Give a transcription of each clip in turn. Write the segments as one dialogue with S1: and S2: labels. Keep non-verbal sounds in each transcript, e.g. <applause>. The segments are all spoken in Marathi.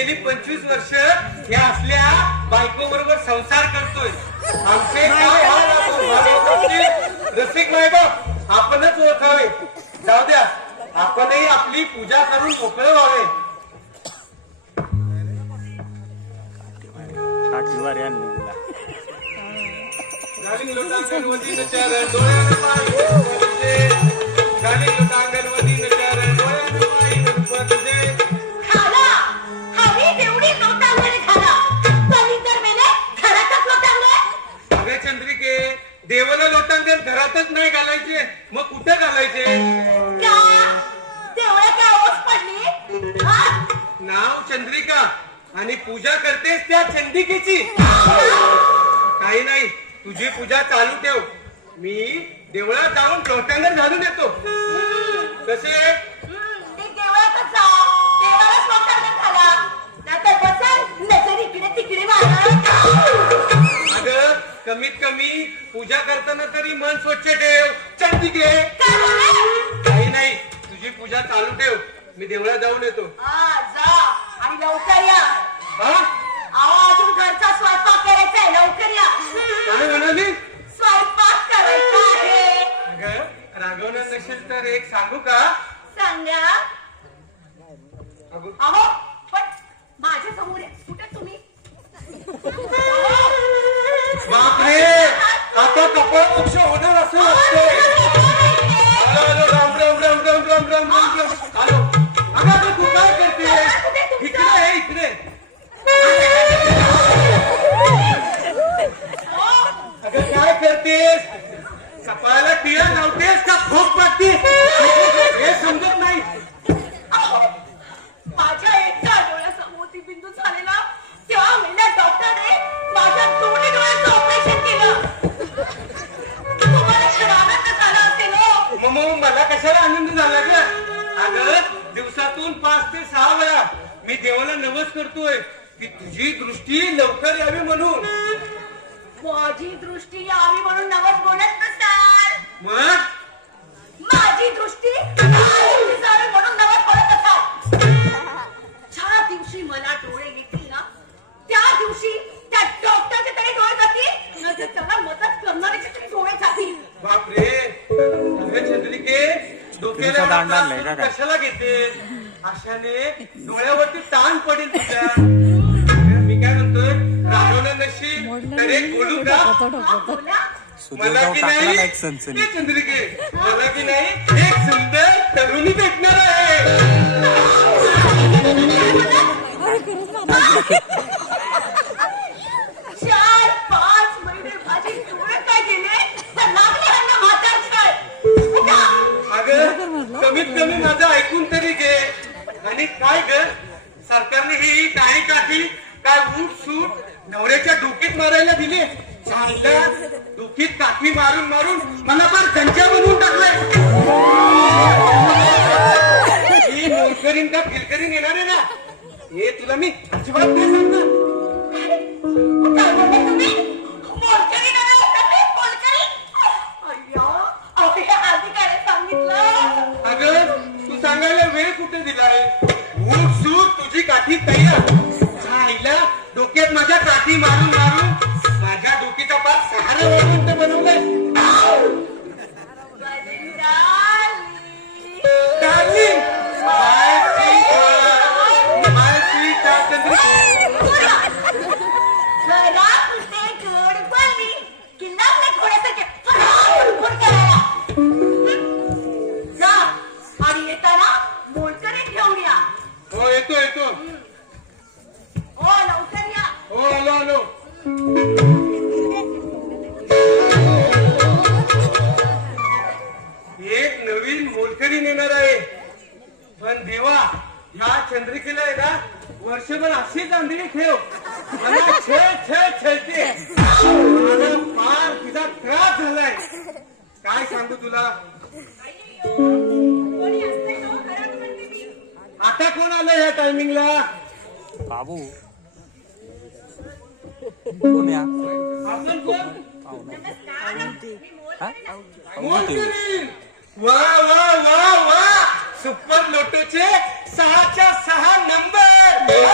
S1: गेली पंचवीस वर्ष या असल्या बायको बरोबर संसार करतोय. आमचे रसिक मायबाप आपणच ओळखावे. जाऊ द्या. आपणही आपली पूजा करून मोकळं व्हावे. गाणी लोटांगणवती नचार डोळ्यानं पाणी. <laughs> नरपतजे. गाणी लोटांगणवती देवाला लोटांगण घरातच नाही घालायचे. मग कुठे घालायचे? नाव चंद्रिका. आणि पूजा करतेस त्या चंदिकेची काही नाही तुझी पूजा चालू ठेव. मी देवळात जाऊन लोटांगण घालून येतो. कसे?
S2: तिकडे
S1: कमीत कमी पूजा करताना तरी मन स्वच्छ ठेव.
S2: काय बोलले?
S1: काही नाही तुझी पूजा चालू ठेव. मी देवळात जाऊन येतो.
S2: हा, जा. आणि लवकर या.
S1: हा?
S2: अहो अजून घरचा स्वयंपाक करायचा आहे लवकर या.
S1: काय म्हणाली?
S2: स्वयंपाक करायचा आहे.
S1: अगं रागवणार नसेल तर एक सांगू का?
S2: सांगा.
S1: अगं,
S2: अहो पण माझ्यासमोर. कुठे तुम्ही?
S1: बापरे! आता कपाळ वृक्ष होणार असं वाटतंय. Hello hello Ram Ram Ram Ram Ram Ram Ram Ram. अगं अगं तू काय करते इकडे आहे इकडे. अगं काय करतेस? कपाळाला टिळा लावतेस का खोप पाडतेस करतोय की तुझी दृष्टी लवकर यावी म्हणून.
S2: माझी दृष्टी यावी म्हणून नवस बोलत नसतात
S1: मग?
S2: माझी दृष्टी म्हणून नवस बोलत असतात ज्या दिवशी मला डोळे येतील ना त्या दिवशी त्या डॉक्टरचे तरी डोळे जातील. न तर त्याला मदत करणाऱ्याचे तरी डोळे जातील.
S1: बापरे. चंद्रिके डोक्याला
S3: दांडा?
S1: कशाला घेते अशाने डोळ्यावरती ताण पडेल तुझ्या. मी काय म्हणतोय रागवणार नशील तर एक बोलू का. मला की नाही
S3: ना एक सनसनी
S1: ए चंद्रिके. मला की नाही एक सुंदर तरुणी भेटणार आहे.
S2: चार पाच महिने माझे डोळे काय गेले? तर लागले ह्यांना म्हातारपण. उठा.
S1: अगं कमीत कमी माझं ऐकून तरी घे. आणि काय ग? सरकारने ही काही काठी काय ऊट सूट नवऱ्याच्या डोकीत मारायला दिले? चांगल्या डोकीत काठी मारून मारून मला फार कंच्या बनवून टाकलाय. ही मोलकरीन का फिलकरीन येणार आहे ना? हे तुला मी अजिबात नाही सांगणार
S2: काय बोलले तुम्ही? मोलकरीण आले होते मी, मोलकरीण? अय्या, अहो, हे आधी काय सांगितलं
S1: अगं तू सांगायला वेळ कुठे सूट तुझी काठी तयार. आईला डोक्यात माझ्या काठी मारून मारून. माझ्या डोकीचा पार सहारा वाढवून बनवलाय.
S2: कोण
S1: आलं या टायमिंगला
S3: बाबू. कोण या?
S1: आपण कोण
S2: नमस्कार मी मोल-
S3: हा?
S1: मोलकरीण वा वा वा वा. सुपर लोटोचे सहाच्या सहा नंबर तिला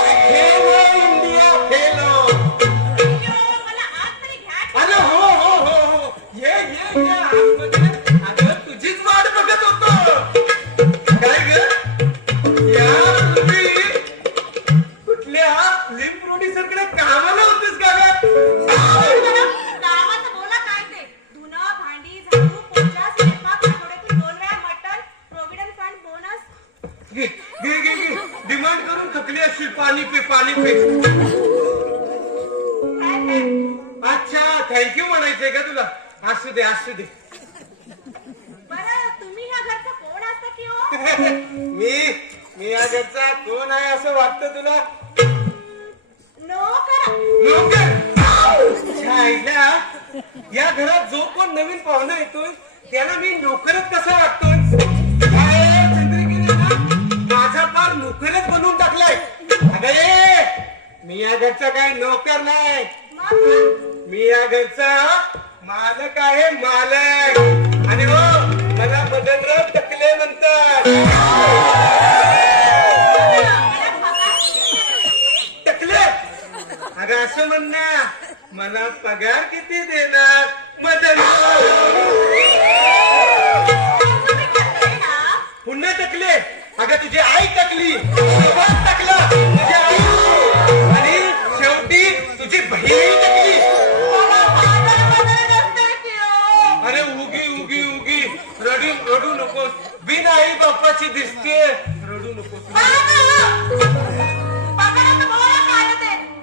S1: दे असू दे.
S2: तुम्ही ह्या घरचा कोण असता की हो? <laughs>
S1: मी मी या घरचा कोण आहे असं वाटत तुला? या घरात जो कोण नवीन पाहुणा येतोय त्याला मी नोकरच कसा वाटतोय? माझा पार नोकरच बनवून टाकलाय. अरे मी या घरचा काय नोकर नाही. मी या घरचा मालक आहे मालक. आणि हो मला मदनराव टकले म्हणतात टकले. अगं असं म्हण मला पगार किती देणार? मदनराव पुन्हा टकले. अगं तुझी आई टकली. टकला. तुझी आई आणि शेवटी तुझी बहीण टकली. रडू नकोस. बिन आई बाप्पाची दिसते रडू नकोस.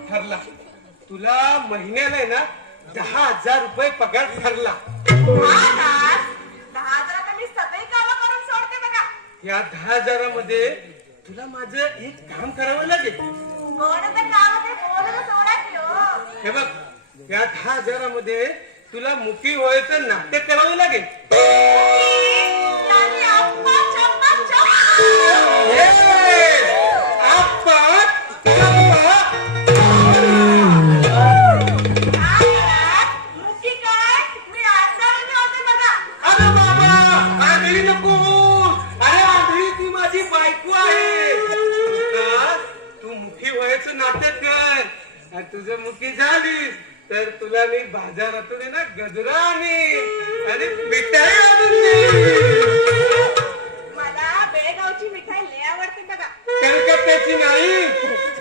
S1: ठरला. तुला महिन्याला आहे ना दहा हजार रुपये पगार ठरला. या दहा हजारामध्ये तुला माझं एक काम करावं लागेल.
S2: हे
S1: बघ या दहा हजारामध्ये तुला मुकी व्हायचं नाट्य करावं लागेल. तू मुखी व्हायचं नाटक तुझं मुखी झालीस. तर तुला मी बाजारातून आहे ना गजराने आणि मिठाई आणून
S2: मला बेळगावची मिठाई लय आवडते बघा.
S1: कलकत्त्याची नाही.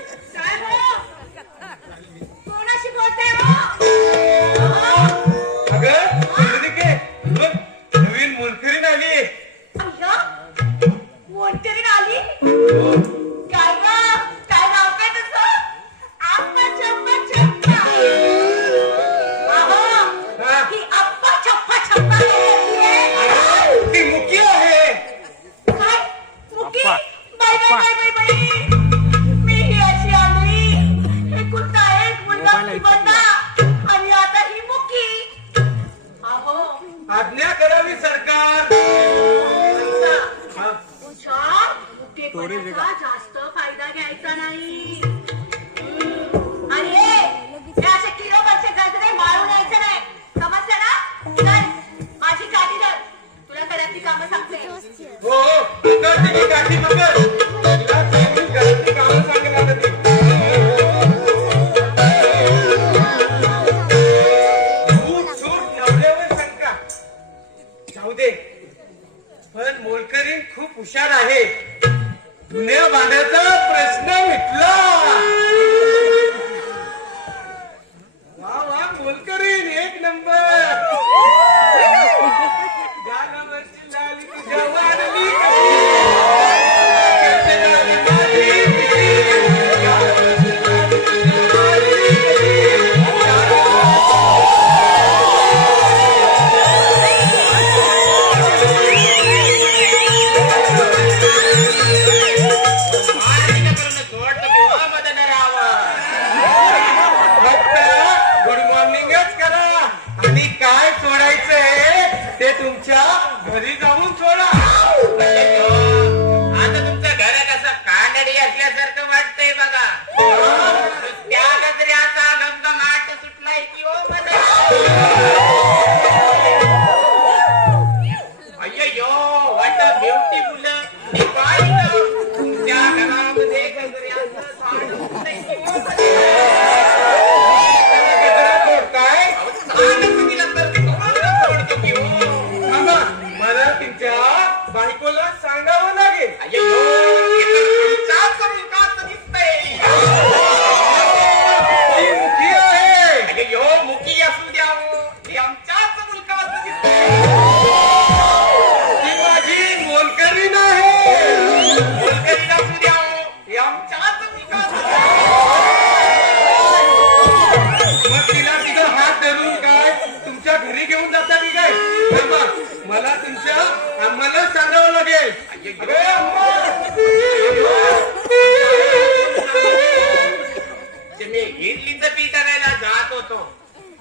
S1: ते
S2: मी
S4: इडलीचं पीठ आणायला जात होतो.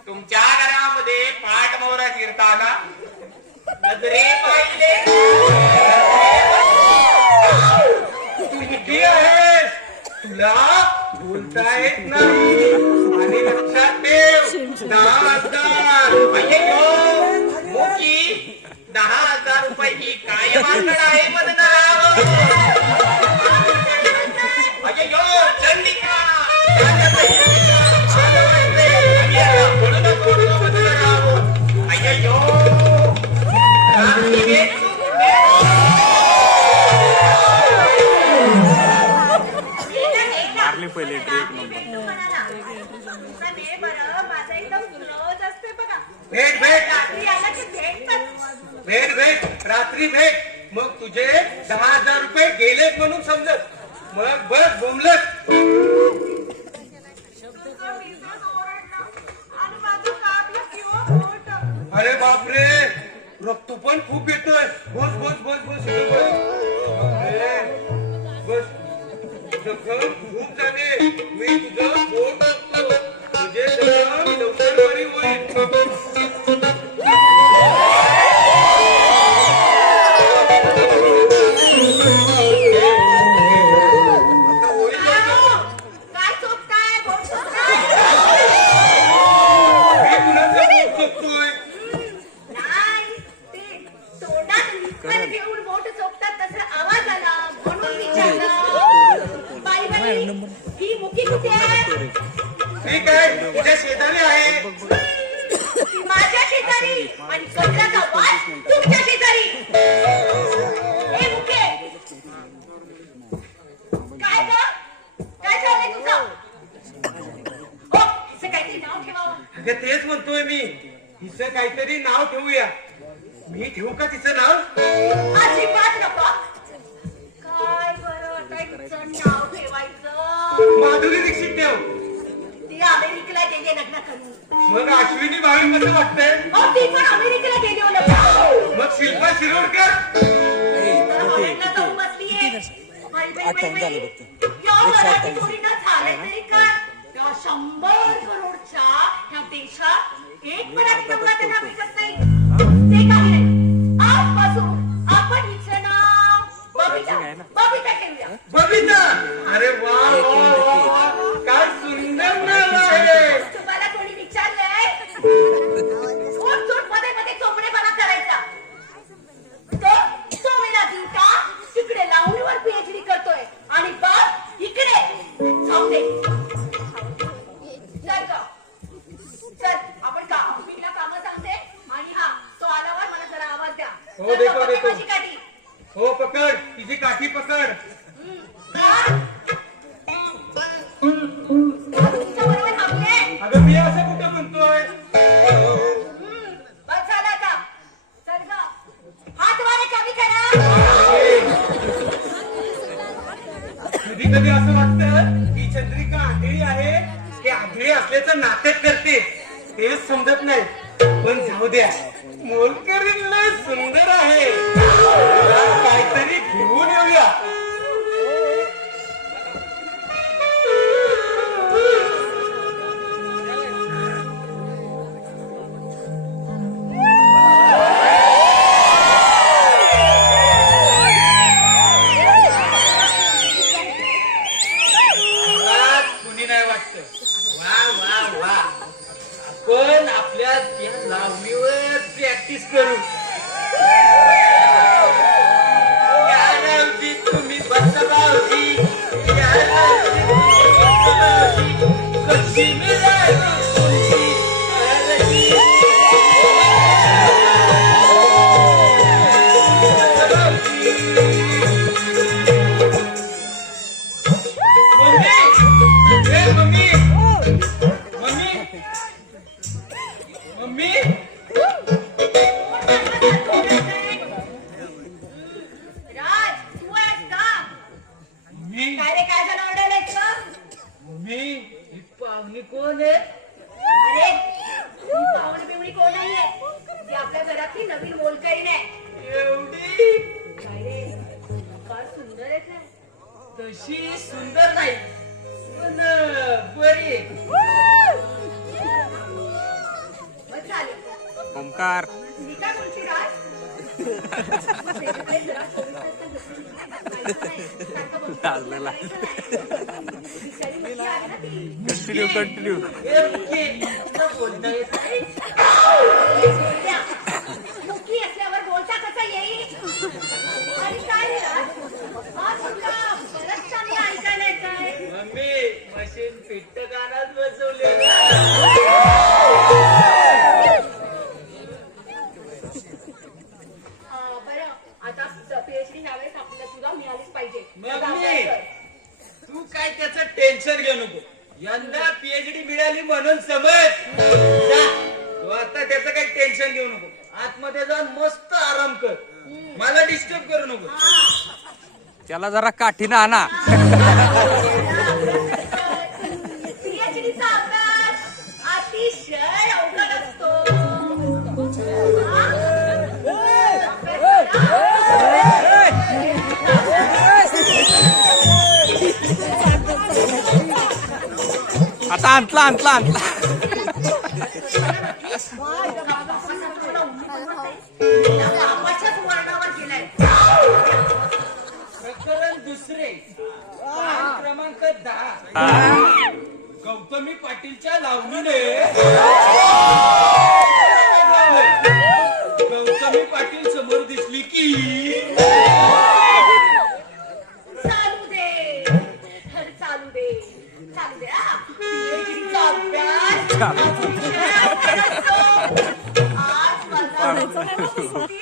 S4: तुमच्या घरामध्ये पाठ मोहरा शिरताना नजरे पाहिले.
S1: किती आहेस? तुला बोलता येत नाही. आणि लक्षात ठेव. दहा हजार
S4: अय्यो मुकी दहा हजार रुपये ही काय मागणार आहे मदनाराव
S1: भेट भेट. भेट भेट. रात्री भेट. मग तुझे दहा हजार रुपये गेलेत म्हणून समजत. मग बस बोंबलत. अगं तेच म्हणतोय मी. हिचं काहीतरी नाव ठेवूया. मी ठेवू का तिचं नाव?
S2: अजिबात नको. काय बरं तिचं नाव ठेवायचं.
S1: माधुरी दीक्षित ठेव.
S2: ती अमेरिकेला गेली लग्न करून.
S1: मग अश्विनी भावी कसं वाटतंय?
S2: हो ती पण अमेरिकेला गेली हो लग्न
S1: मग शिल्पा शिरोडकर?
S2: तर हॉलंडला जाऊन बसलीये. बाई, बाई, बाई, बाई. या मराठी पोरींना झालंय तरी काय? या शंभर करोडच्या ह्या देशात एक मराठी नवरा त्यांना भेटत नाही. ते काही नाही. आजपासून आपण हिचं नाव बबिता बबिता ठेवूया.
S1: कधी कधी असं वाटतं? की चंद्रिका आंधळी आहे. की आंधळी असल्याचं नाटक करते. तेच समजत नाही. पण जाऊ द्या. मोलकरी लय सुंदर आहे.
S4: पण आपल्या त्या लावणीवर प्रॅक्टिस करू. तुम्ही बसा रावजी कशी मिळाली?
S1: ही कोण
S2: अरे पावन पिवळी कोण आहे? ती आपल्या घरातली नवीन मोलकाईन आहे.
S4: एवढी? काय रे? फार सुंदर आहे
S2: काय? तशी सुंदर नाही. बरी ओंकार. <laughs>
S3: लाजलेला.
S2: बिचारी मुलगी
S3: कंटिन्यू कंटिन्यू जरा काठीनं आणा. आता आणला आणला आणला
S4: गौतमी पाटीलच्या लावणीने. गौतमी पाटील समोर दिसली की.
S2: चालू दे. चालू दे. चालू दे हा. PhD चा अभ्यास अतिशय अवघड असतो. आज किती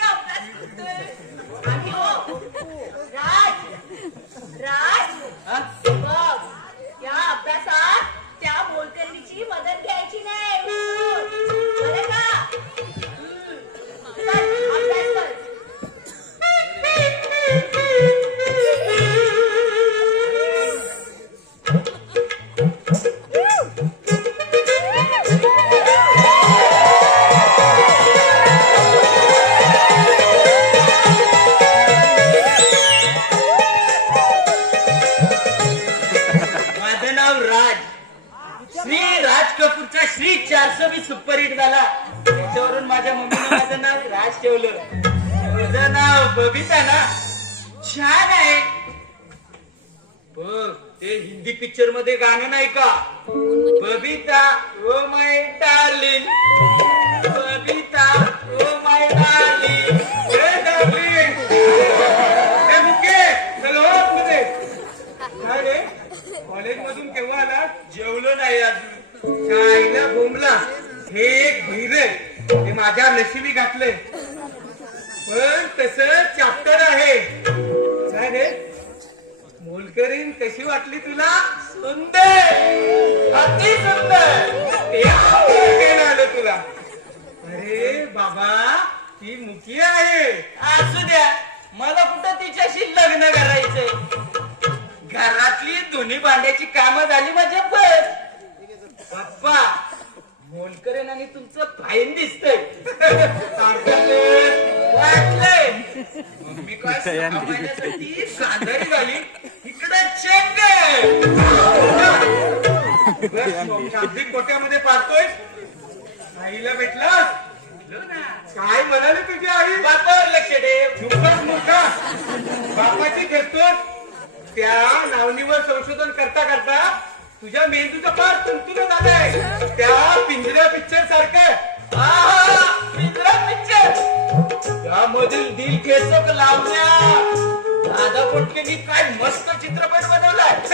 S4: कपूरचा श्री चारशे वीस सुपर हिट झाला. त्याच्यावरून माझ्या मम्मीनं माझं नाव राज ठेवलं. तुझं नाव बबिता ना? छान आहे. बघ ते हिंदी पिक्चरमध्ये गाणं नाही का? Babita oh my darling. Babita oh my darling. मुके कॉलेज मधून केव्हा आला जेवलो नाही अजून. शाळेला बोंबला. हे एक भैर आहे ते माझ्या नशिबी घातलंय. पण तस चॅप्टर आहे. काय रे? मोलकरीन कशी वाटली तुला? सुंदर. अति सुंदर. एक आलं तुला. अरे बाबा ती मुकी आहे. असू द्या. मला कुठं तिच्याशी लग्न करायचंय? घरातली दोन्ही भांड्याची कामं झाली माझ्या बस बाप्पा मोलकरेन आणि तुमचं फाईन दिसतंय. वाटलंय मम्मी काय कांदारी झाली. इकडे चेक शाब्दिक कोट्यामध्ये पाहतोय आईला भेटला. काय म्हणाली तुझी आई? बापावर लक्ष ठेव चुपच मोठा. बापाची करतोस त्या नावनीवर संशोधन करता करता तुझ्या मेंदूचं फार तुंतुन झालंय. त्या पिंजऱ्या पिक्चर सारखं पिंजरा पिक्चर त्यामधील दिल केसक लावण्या. दादा कोटकेनी काय मस्त चित्रपट बनवलाय. <laughs>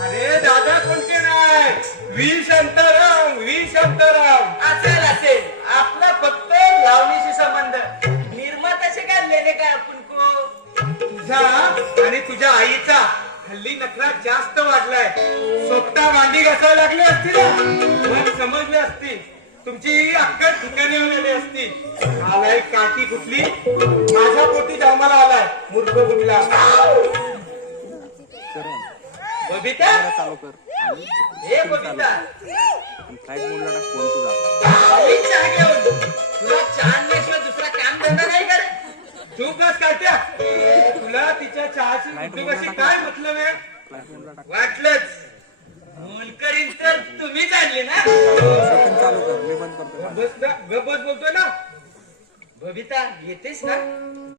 S4: अरे दादा कोटके नाही व्ही शांताराम व्ही शांताराम असेल असेल. आपला फक्त लावणीशी संबंध. निर्मात्याचे काय लेणे काय आपण को तुझा आणि तुझ्या आईचा. हल्ली नखरा जास्त वाढलाय. स्वतः भांडी घासायला लागली असती ना? मग समजली असती तुमची अक्कल ठिकाणी आलेली असती. आलाय काठी कुठली? माझ्या पोटी जन्माला आलाय मूर्ख कुठला? बबिता?
S3: चालू कर
S4: हे बबिता.
S3: फ्लाईट मोडला फोन तुझा?
S4: तुला चहा आणल्याशिवाय दुसरा काम धंदा नाही का? तू बस काट्या तुला
S1: तिच्या चहाची गुड्डूपाशी काय मतलब आहे?
S4: वाटलंच. मोलकरीन तर तुम्हीच आणले ना?
S3: करतो.
S1: बस ना गबस बोलतोय ना?
S4: बबिता येतेस ना?